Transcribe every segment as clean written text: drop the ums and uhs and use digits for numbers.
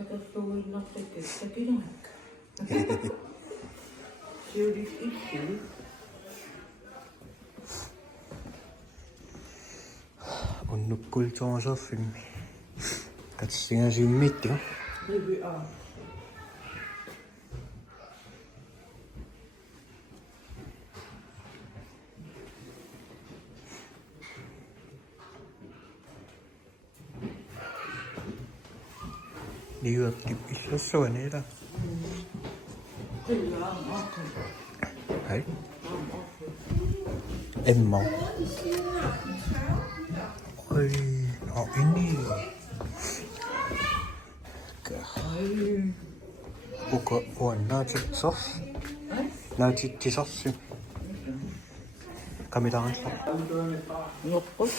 Kato suilla tekestäkin aika. Se olisi itse. On nukkui tuon soffin. Katso siinä siinä mitti on. Hyvin aamu. Đi được thì ít sôi này đó. Kyllä on okei. Đấy. Em mong. Ôi, họ ini. Buka on najit sos. Najit ti sos. Kami tangan sa. Loppus.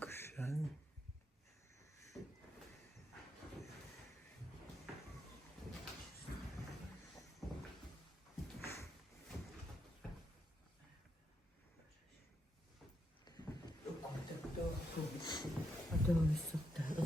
Güzel. Adoissa täällä.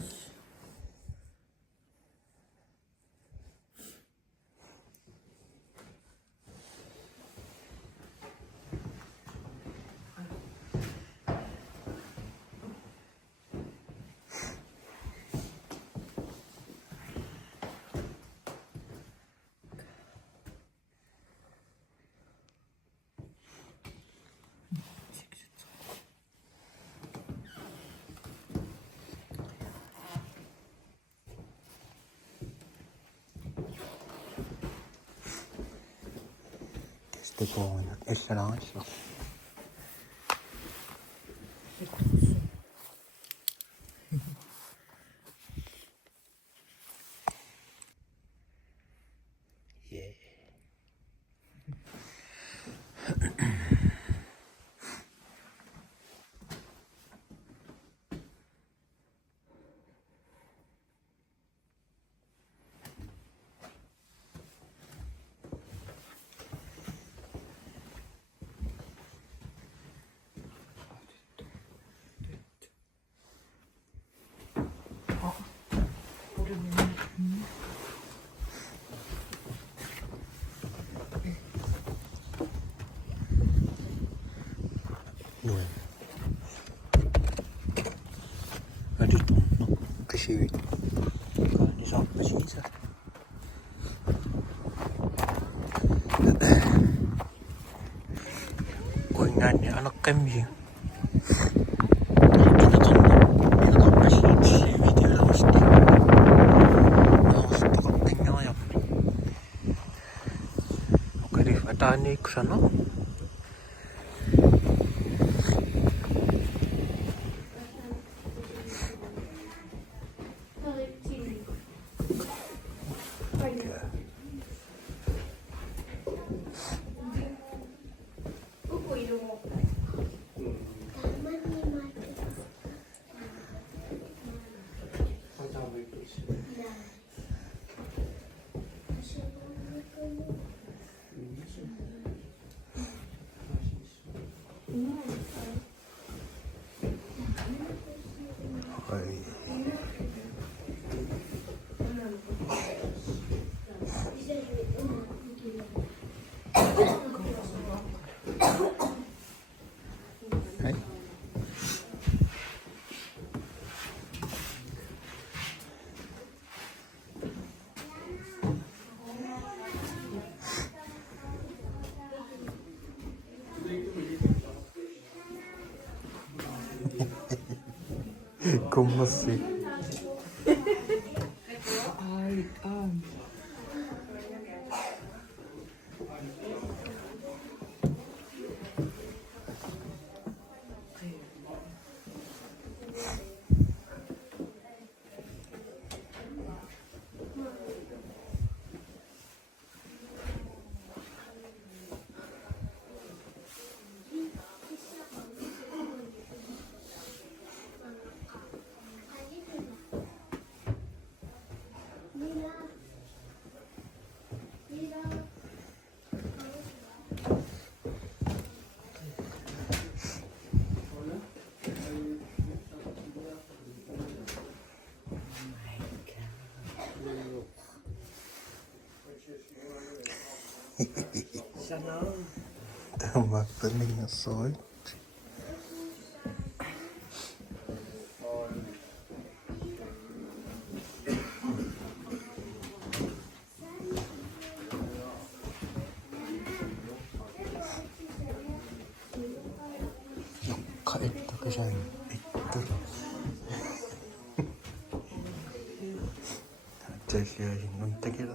Este con el naranjo. Yeah. Nuôi. Ở đi nó cái gì vậy? Còn nó dọc cái gì sao? Ôi ngàn này nó kem gì? Tani kusana. Oi. kummassi. Ai. Tämä on vaikka minä soi. Jokka että kesän pittu. Tällaisia on tekellä.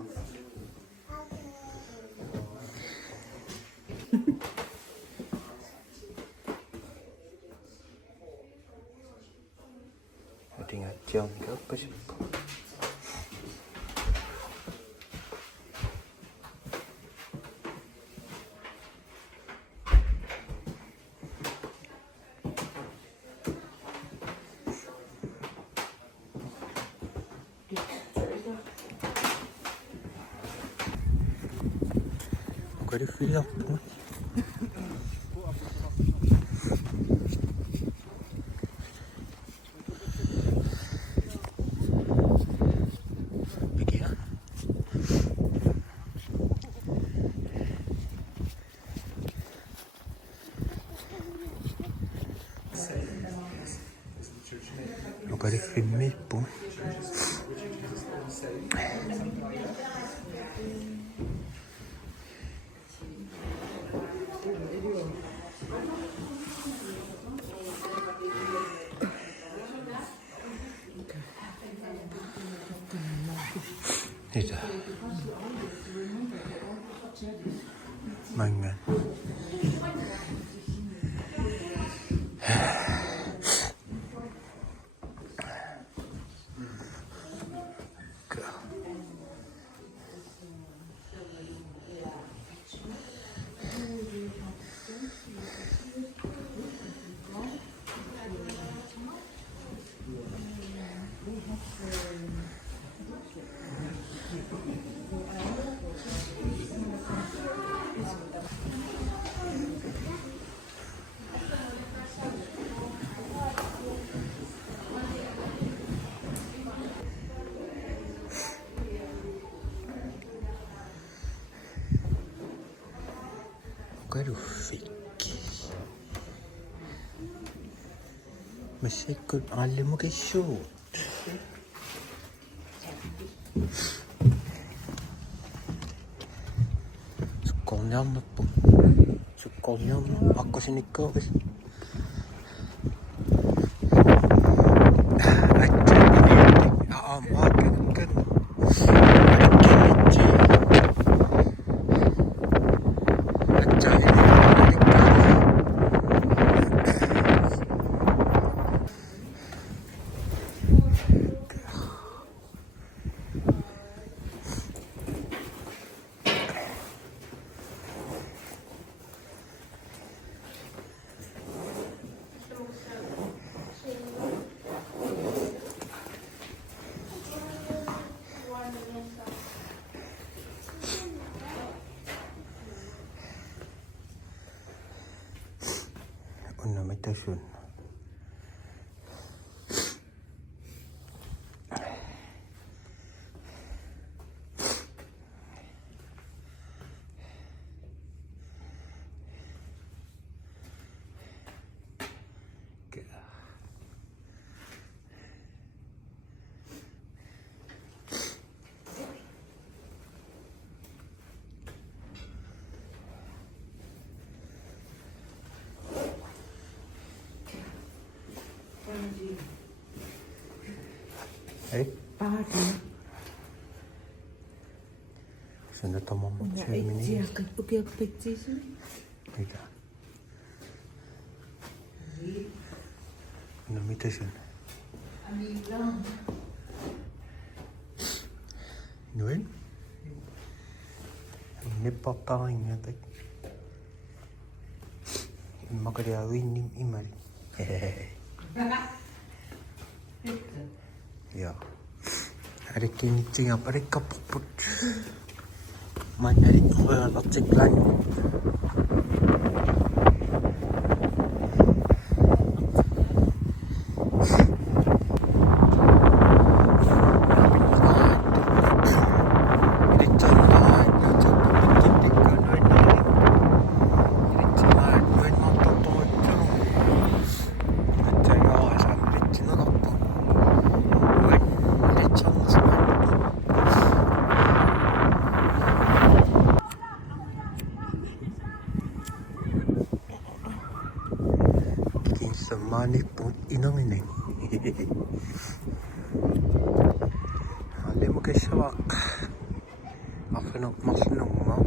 Tinggal jam ke apa sih? Kau ada feel apa? Kau ada filmi pun. Itu. Mangan. Quero fique. Mas é que olha o que show. Sekolahnya apa? Sekolahnya aku sini kau guys. Aja ini. Makan kan. Una meditation. Hey, Party. sen de tamam mı? Ja, Şey ik mi zie ne? het ook heel precies. Mitä? No mitä sen? Noin? Ne pattaa ingata. Maka dia winning imari. Ja. Ada kini tinggal pada kaput. Mana ada orang objek lain. Manik pun inang ini. Alim ke sawak. Aku nak masuk mau.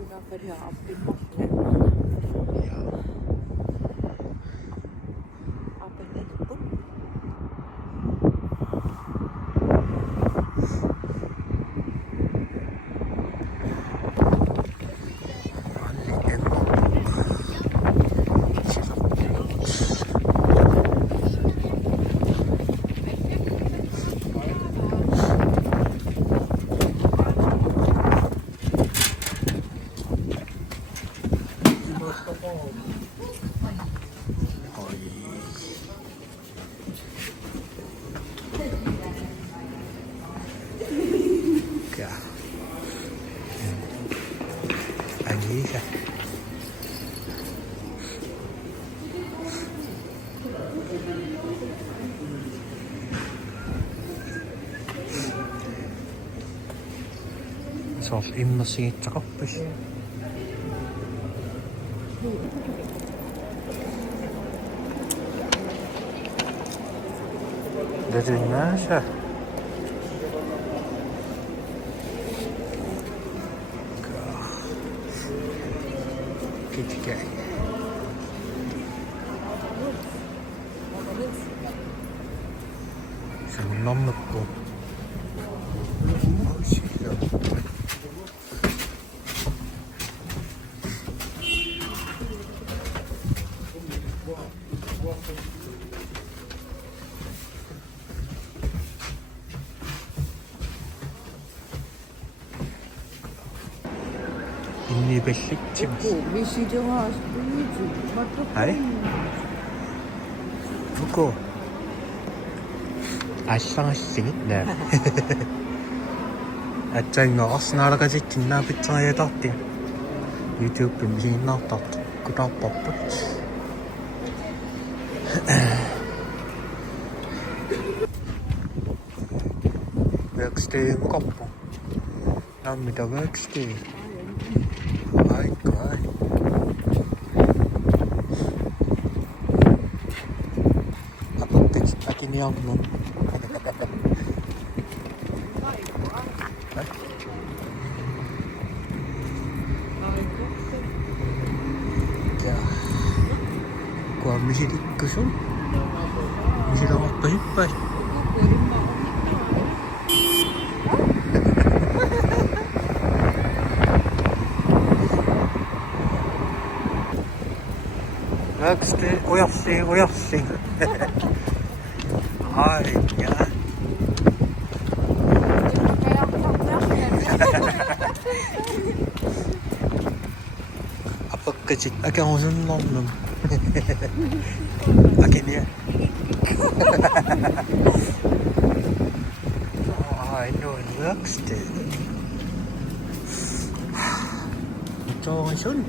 Uga för jag har blivit Ja. Apen ett bort. Manik emang. Ja. Ani siya. Zoals iemand zich trap is. Dat is naast. Kijk. Zijn landen op. Oh shit. Inni bellik Vi sitter och har Hej. Fuko. 아시상하시겠네. 아짱이가 어스나라가지 뒷나비짱에 떴대. 유튜브 미나 떴다. 그다 뻑뻑지. Workstay mo kapo. Namita workstay. Ay, God. Akin niya mo. Ya. Gua mesti dikusun. Mesti dah apa hipas. Workstay, oyassing. Ay, ya. Apa kecil? Akan uzun lom. Akin ya. I know it works too. Johnson.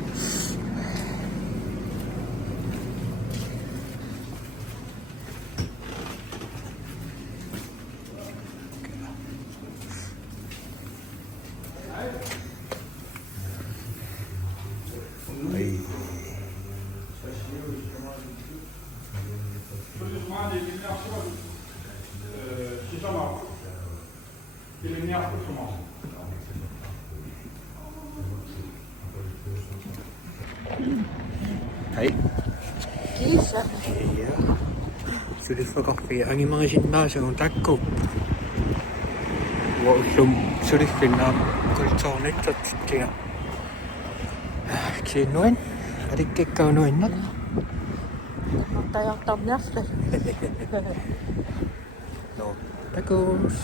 Hej. Kiisa. Ja. Sulit for kaffe. Ang mga sinmasa kung takko. Wausum sulit na kultsoonit at kaya. Kinuin. Adik ikaw nuin na. Mutta johtaa nästä. No. Takos.